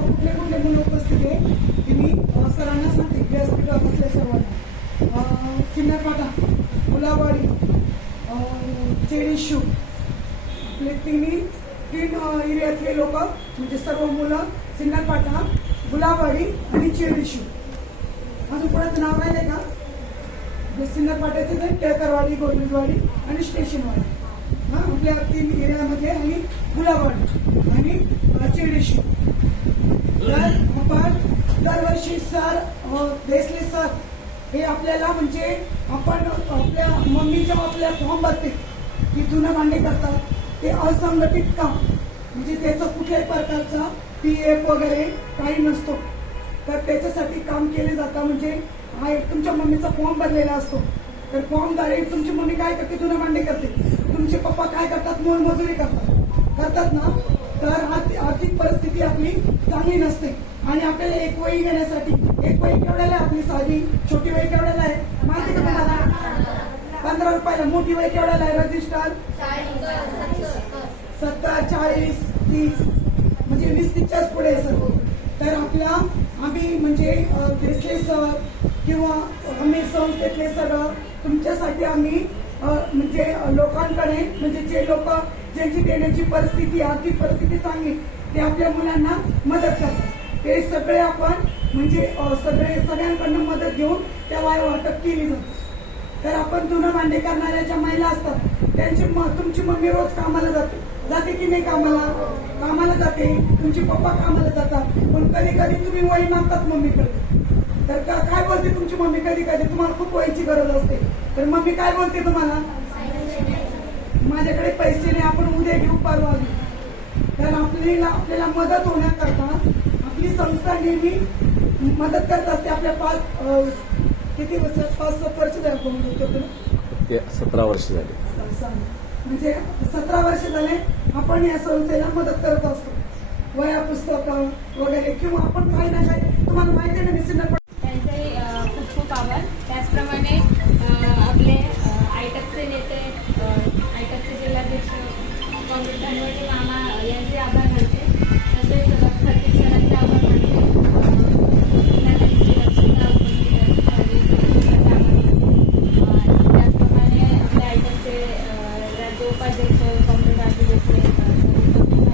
कुठले कुठले मुलं उपस्थित आहे ते मी सरांना सांगते व्यासपीठावर बसले सर्वांना. अ, किन्नरपाटा गुलाबवाडी अ, आपले तिन्ही तीन एरियातले लोक म्हणजे सर्व मुलं सिन्नरपाटा गुलाबाडी आणि चेरीशू माझं कोणाचं नाव आहे का? म्हणजे सिन्नरपाट्याचे ते टेकरवाडी गोविंदवाडी आणि स्टेशनवाडी. हा आपल्या तीन एरियामध्ये आणि गुलाबाडी आणि चेरीशू तर आपण दरवर्षी सर देसले सर हे आपल्याला म्हणजे आपण आपल्या मम्मी जेव्हा आपल्या फॉर्म भरते की जुनं भांडे करतात. ते असंघटित काम. म्हणजे त्याचं कुठल्याही प्रकारचा पी एफ वगैरे काही नसतो. तर त्याच्यासाठी काम केले जातं. म्हणजे हा एक तुमच्या मम्मीचा फॉर्म भरलेला असतो. तर फॉर्मद्वारे तुमची मम्मी काय करते? जुनं भांडे करते. तुमचे पप्पा काय करतात? मोलमजुरी करतात. करतात ना? तर आर्थिक आर्थिक परिस्थिती आपली चांगली नसते. आणि आपल्याला एक वही घेण्यासाठी एक वही केवढ्याला आहे आपली साधी छोटी वही केवढ्याला आहे? माहिती का तुम्हाला? पंधरा रुपयाला मोठी वही केवढ्याला आहे रजिस्टर? सत्तर चाळीस तीस. म्हणजे वीस तीसच्याच पुढे सर तर आपल्या आम्ही म्हणजे अ, सर किंवा आम्ही संस्थेतले सर तुमच्यासाठी आम्ही म्हणजे लोकांकडे म्हणजे जे लोक ज्यांची देण्याची परिस्थिती आर्थिक परिस्थिती चांगली ते आपल्या मुलांना मदत करतात. ते सगळे आपण म्हणजे सगळे सगळ्यांकडनं मदत घेऊन त्या वाय वाटप केली जाते. तर आपण जुनं भांडे करणाऱ्या ज्या महिला असतात त्यांची तुमची मम्मी रोज कामाला जाते. जाते की नाही कामाला? कामाला जाते. तुमचे पप्पा कामाला जातात. पण कधी कधी तुम्ही वही मागतात मम्मीकडे. तर का- काय बोलते तुमची मम्मी कधी कधी तुम्हाला खूप वहीची गरज असते. तर मम्मी काय बोलते तुम्हाला? माझ्याकडे पैसे नाही आपण घेऊ तर आपल्याला आपल्याला मदत होण्याकरता आपली संस्था नेहमी मदत करत असते. आपल्या पाच किती वर्ष पाच सात वर्ष झाले सतरा वर्ष झाली. म्हणजे सतरा वर्ष झाले आपण या संस्थेला मदत करत असतो. वया पुस्तकं वगैरे किंवा आपण काही ना काही तुम्हाला माहिती आहे ना pa dito, pang-graduate